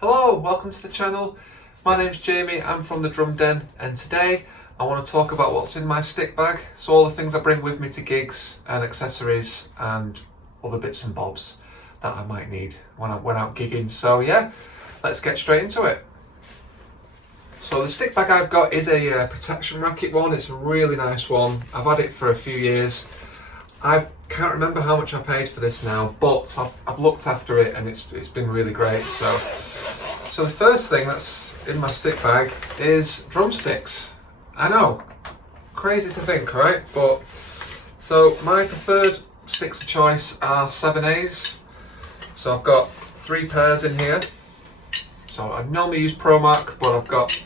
Hello, welcome to the channel. My name's Jamie, I'm from the Drum Den, and today I want to talk about what's in my stick bag. So all the things I bring with me to gigs and accessories and other bits and bobs that I might need when I'm out gigging. So yeah, let's get straight into it. So the stick bag I've got is a protection racket one. It's a really nice one. I've had it for a few years. I can't remember how much I paid for this now, but I've looked after it and it's been really great. So the first thing that's in my stick bag is drumsticks. I know, crazy to think, right? But so my preferred sticks of choice are 7As. So I've got 3 pairs in here. So I normally use ProMark, but I've got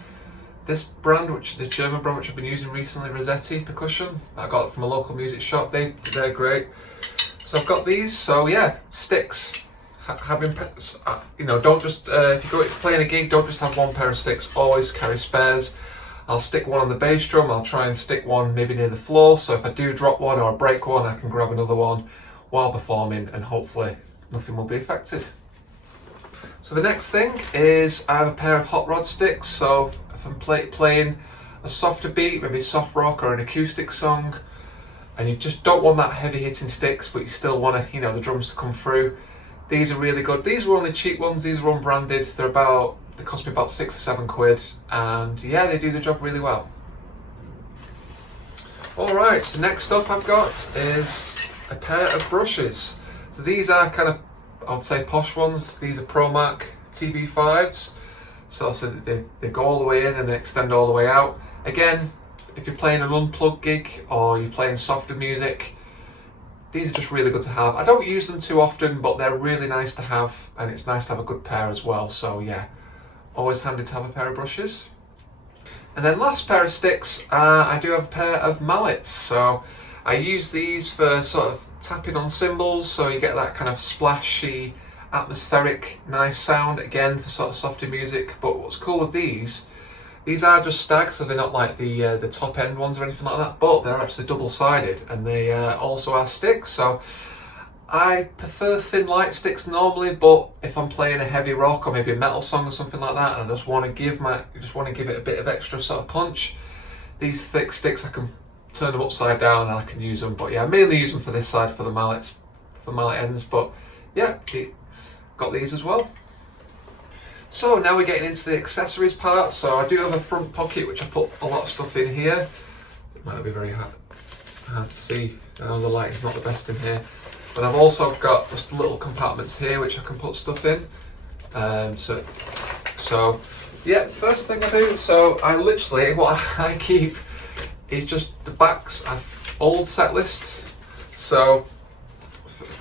this brand, which is the German brand, which I've been using recently, Rossetti percussion. I got it from a local music shop. They're great. So I've got these. So yeah, sticks. Having, don't just if you're playing a gig, don't just have one pair of sticks. Always carry spares. I'll stick one on the bass drum. I'll try and stick one maybe near the floor. So if I do drop one or break one, I can grab another one while performing, and hopefully nothing will be affected. So the next thing is I have a pair of hot rod sticks. So if I'm playing a softer beat, maybe soft rock or an acoustic song, and you just don't want that heavy hitting sticks, but you still want to, the drums to come through, these are really good. These were only cheap ones. These are unbranded. They cost me about £6 or £7, and yeah, they do the job really well. All right, so next up I've got is a pair of brushes. So these are kind of, I'd say, posh ones. These are ProMark TB5s. So they go all the way in and they extend all the way out. Again, if you're playing an unplugged gig or you're playing softer music, these are just really good to have. I don't use them too often, but they're really nice to have, and it's nice to have a good pair as well. So yeah, always handy to have a pair of brushes. And then last pair of sticks, I do have a pair of mallets. So I use these for sort of tapping on cymbals, so you get that kind of splashy, atmospheric, nice sound, again for sort of softer music. But what's cool with these are just stags, so they're not like the top end ones or anything like that, but they're actually double sided, and they also are sticks. So I prefer thin light sticks normally, but if I'm playing a heavy rock or maybe a metal song or something like that, and I just want to give it a bit of extra sort of punch, these thick sticks, I can turn them upside down and I can use them. But yeah, I mainly use them for this side, for the mallets, for mallet ends. But yeah, got these as well. So now we're getting into the accessories part. So I do have a front pocket which I put a lot of stuff in here. It might be very hard to see. I know the light is not the best in here. But I've also got just little compartments here which I can put stuff in. So yeah, first thing I do, so I literally, what I keep is just the backs of old set lists. So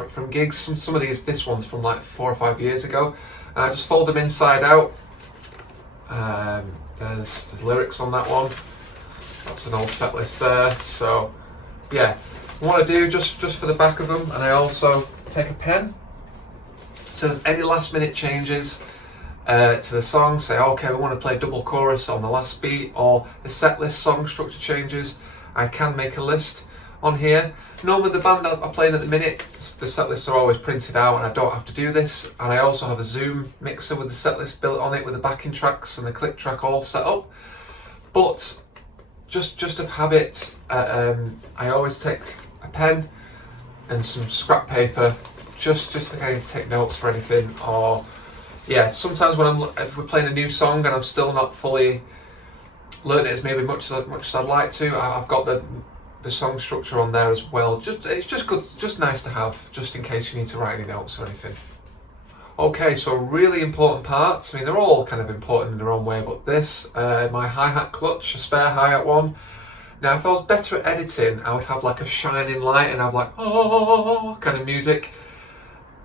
from gigs, some of this one's from like 4 or 5 years ago, and I just fold them inside out. There's lyrics on that one. That's an old set list there. So yeah, what I do just for the back of them, and I also take a pen. So there's any last minute changes to the song, say okay, we want to play double chorus on the last beat, or the set list song structure changes, I can make a list on here. Normally the band I'm playing at the minute, the set lists are always printed out and I don't have to do this, and I also have a Zoom mixer with the set list built on it with the backing tracks and the click track all set up. But just of habit, I always take a pen and some scrap paper just to kind of take notes for anything. Or yeah, sometimes if we're playing a new song and I'm still not fully learned it as maybe much as I'd like to, I've got the song structure on there as well. It's just good, just nice to have, just in case you need to write any notes or anything. Okay, so really important parts. I mean, they're all kind of important in their own way, but this, my hi-hat clutch, a spare hi-hat one. Now, if I was better at editing, I would have like a shining light and have like oh kind of music,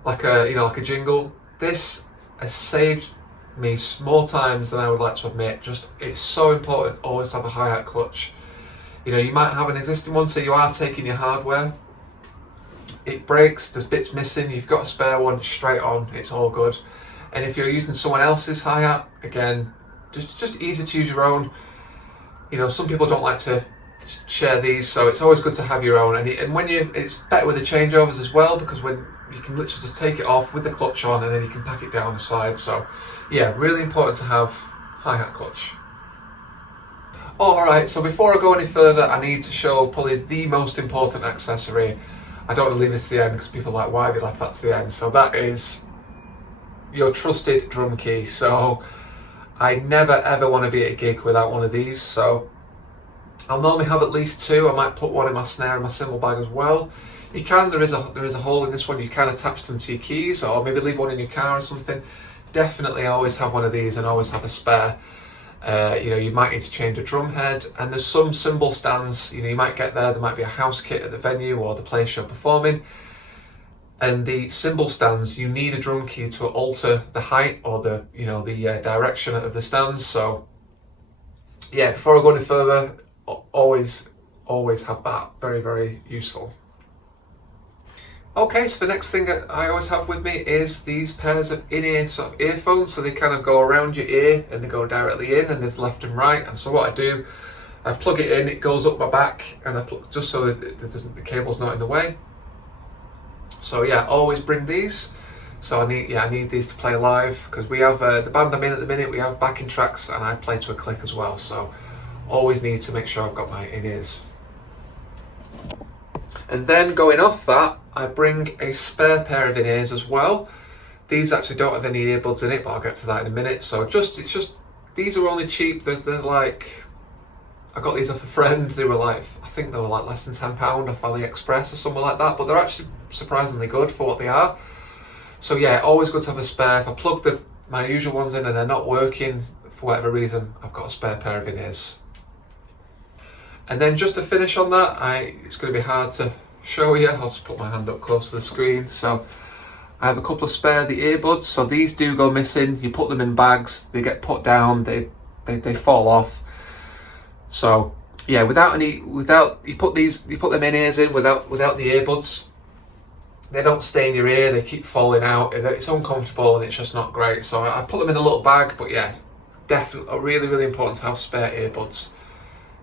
like a jingle. This has saved me more times than I would like to admit. It's so important always to have a hi-hat clutch. You might have an existing one, so you are taking your hardware. It breaks, there's bits missing, you've got a spare one, straight on, it's all good. And if you're using someone else's hi-hat, again, just easy to use your own. Some people don't like to share these, so it's always good to have your own. And when it's better with the changeovers as well, because when you can literally just take it off with the clutch on, and then you can pack it down the side. So yeah, really important to have hi-hat clutch. Alright, so before I go any further, I need to show probably the most important accessory. I don't want to leave this to the end because people are like, why have you left that to the end? So that is your trusted drum key. So I never ever want to be at a gig without one of these. So I'll normally have at least two. I might put one in my snare and my cymbal bag as well. You can, there is a hole in this one, you can attach them to your keys, or maybe leave one in your car or something. Definitely always have one of these and always have a spare. You know, you might need to change a drum head, and there's some cymbal stands, you know, you might get there might be a house kit at the venue or the place you're performing, and the cymbal stands, you need a drum key to alter the height or the, you know, the direction of the stands. So yeah, before I go any further, always have that. Very, very useful. Okay, so the next thing that I always have with me is these pairs of in-ear sort of earphones. So they kind of go around your ear and they go directly in, and there's left and right. And so what I do, I plug it in, it goes up my back, and I plug just so that the cable's not in the way. So yeah, always bring these. So I need these to play live, because we have the band I'm in at the minute, we have backing tracks, and I play to a click as well. So always need to make sure I've got my in-ears. And then going off that, I bring a spare pair of in-ears as well. These actually don't have any earbuds in it, but I'll get to that in a minute. So these are only cheap. They're like, I got these off a friend. They were like, I think they were like less than £10 off AliExpress or something like that. But they're actually surprisingly good for what they are. So yeah, always good to have a spare. If I plug my usual ones in and they're not working for whatever reason, I've got a spare pair of in-ears. And then just to finish on that, it's going to be hard to show you. I'll just put my hand up close to the screen. So I have a couple of spare the earbuds. So these do go missing. You put them in bags, they get put down, they fall off. So yeah, you put them in ears in without the earbuds. They don't stay in your ear. They keep falling out. It's uncomfortable and it's just not great. So I put them in a little bag. But yeah, definitely really, really important to have spare earbuds.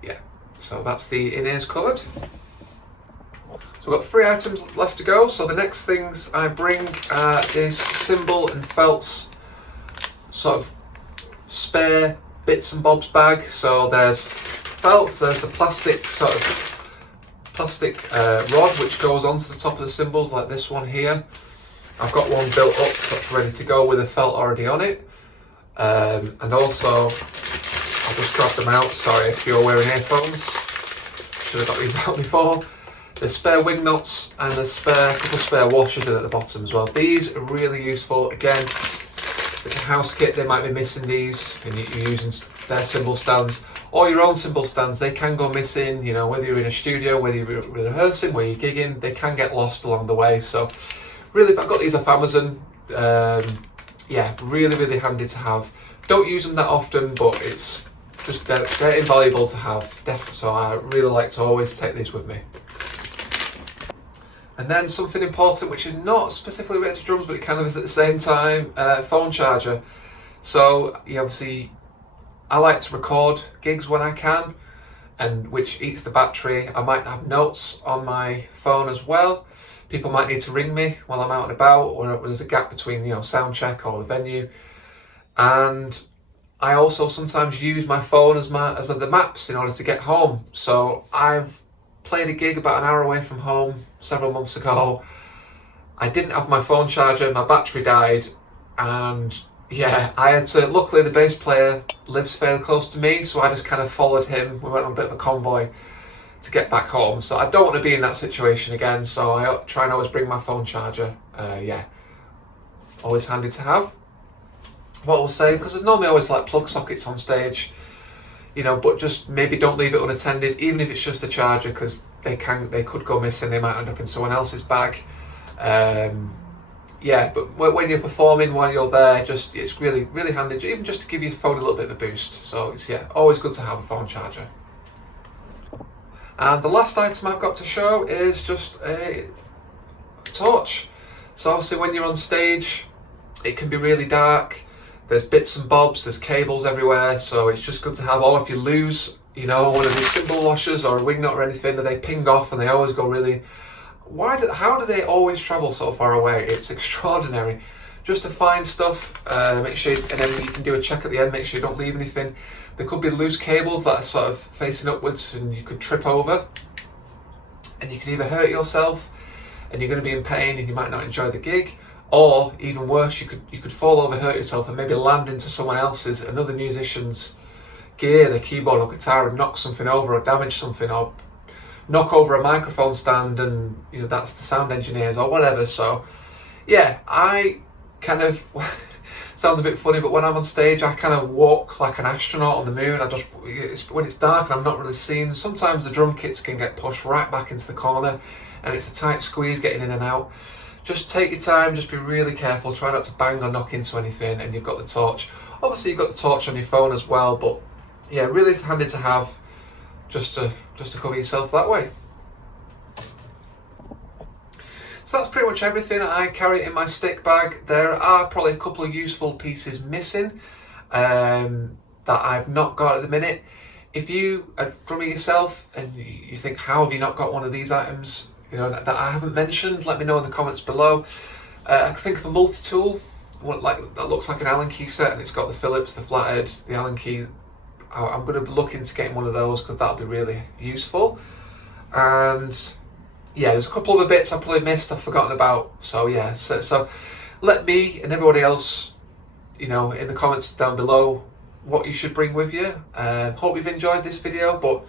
Yeah. So that's the in-ears covered. So we've got 3 items left to go. So the next things I bring is cymbal and felts, sort of spare bits and bobs bag. So there's felts, there's the plastic rod which goes onto the top of the cymbals, like this one here. I've got one built up, so it's ready to go with a felt already on it. And also, I'll just grab them out. Sorry if you're wearing earphones. Should have got these out before. There's spare wing nuts and there's a couple of spare washers in at the bottom as well. These are really useful. Again, it's a house kit. They might be missing these, and you're using their cymbal stands or your own cymbal stands. They can go missing. You know, whether you're in a studio, whether you're rehearsing, where you're gigging, they can get lost along the way. So, really, I've got these off Amazon. Yeah, really, really handy to have. Don't use them that often, but it's just they're invaluable to have. So I really like to always take these with me. And then something important, which is not specifically related to drums, but it kind of is at the same time, phone charger. So obviously, I like to record gigs when I can, and which eats the battery. I might have notes on my phone as well. People might need to ring me while I'm out and about, or there's a gap between, you know, sound check or the venue. And I also sometimes use my phone as the maps in order to get home. So I've played a gig about an hour away from home several months ago. I didn't have my phone charger, my battery died, and yeah, I had to, luckily the bass player lives fairly close to me, so I just kind of followed him. We went on a bit of a convoy to get back home. So I don't want to be in that situation again, so I try and always bring my phone charger. Yeah, always handy to have. What I will say, because there's normally always like plug sockets on stage, you know, but just maybe don't leave it unattended, even if it's just the charger, because they could go missing. They might end up in someone else's bag. Yeah, but when you're performing, while you're there, it's really, really handy, even just to give your phone a little bit of a boost. So it's, yeah, always good to have a phone charger. And the last item I've got to show is just a torch. So obviously when you're on stage, it can be really dark. There's bits and bobs, there's cables everywhere, so it's just good to have. Or if you lose, you know, one of these cymbal washers or a wing nut or anything, that they ping off and they always go really how do they always travel so far away? It's extraordinary. Just to find stuff, make sure, and then you can do a check at the end, make sure you don't leave anything. There could be loose cables that are sort of facing upwards and you could trip over. And you can either hurt yourself and you're going to be in pain and you might not enjoy the gig, or even worse, you could fall over, hurt yourself and maybe land into someone else's, another musician's gear, their keyboard or guitar, and knock something over or damage something, or knock over a microphone stand, and you know that's the sound engineers or whatever. So yeah, I kind of sounds a bit funny, but when I'm on stage I kind of walk like an astronaut on the moon. When it's dark and I'm not really seen, sometimes the drum kits can get pushed right back into the corner and it's a tight squeeze getting in and out. Just take your time, just be really careful, try not to bang or knock into anything, and you've got the torch. Obviously you've got the torch on your phone as well, but yeah, really it's handy to have just to cover yourself that way. So that's pretty much everything I carry in my stick bag. There are probably a couple of useful pieces missing that I've not got at the minute. If you are drumming yourself and you think, how have you not got one of these items, you know, that I haven't mentioned, let me know in the comments below. I think of a multi-tool, that looks like an Allen key set, and it's got the Phillips, the flathead, the Allen key. I'm going to look into getting one of those because that'll be really useful. And yeah, there's a couple other bits I probably missed, I've forgotten about. So yeah, so let me and everybody else, you know, in the comments down below what you should bring with you. Hope you've enjoyed this video,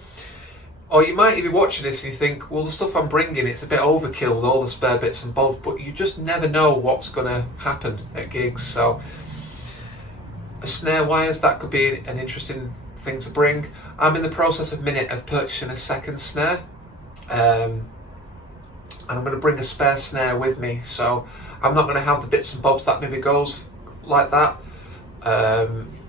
or you might even be watching this and you think, well, the stuff I'm bringing, it's a bit overkill with all the spare bits and bobs, but you just never know what's going to happen at gigs. So snare wires, that could be an interesting thing to bring. I'm in the process of purchasing a second snare, and I'm going to bring a spare snare with me, so I'm not going to have the bits and bobs that maybe goes like that,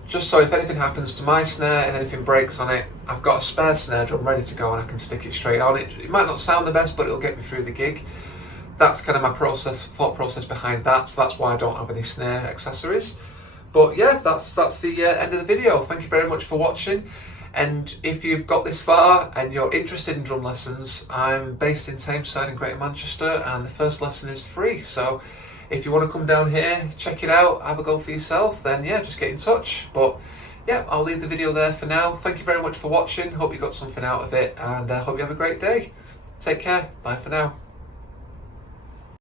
just so if anything happens to my snare and anything breaks on it, I've got a spare snare drum ready to go and I can stick it straight on. It might not sound the best, but it'll get me through the gig. That's kind of my thought process behind that, so that's why I don't have any snare accessories. But yeah, that's the end of the video. Thank you very much for watching. And if you've got this far and you're interested in drum lessons, I'm based in Tameside in Greater Manchester, and the first lesson is free. So if you want to come down here, check it out, have a go for yourself, then yeah, just get in touch. But yeah, I'll leave the video there for now. Thank you very much for watching. Hope you got something out of it, and hope you have a great day. Take care. Bye for now.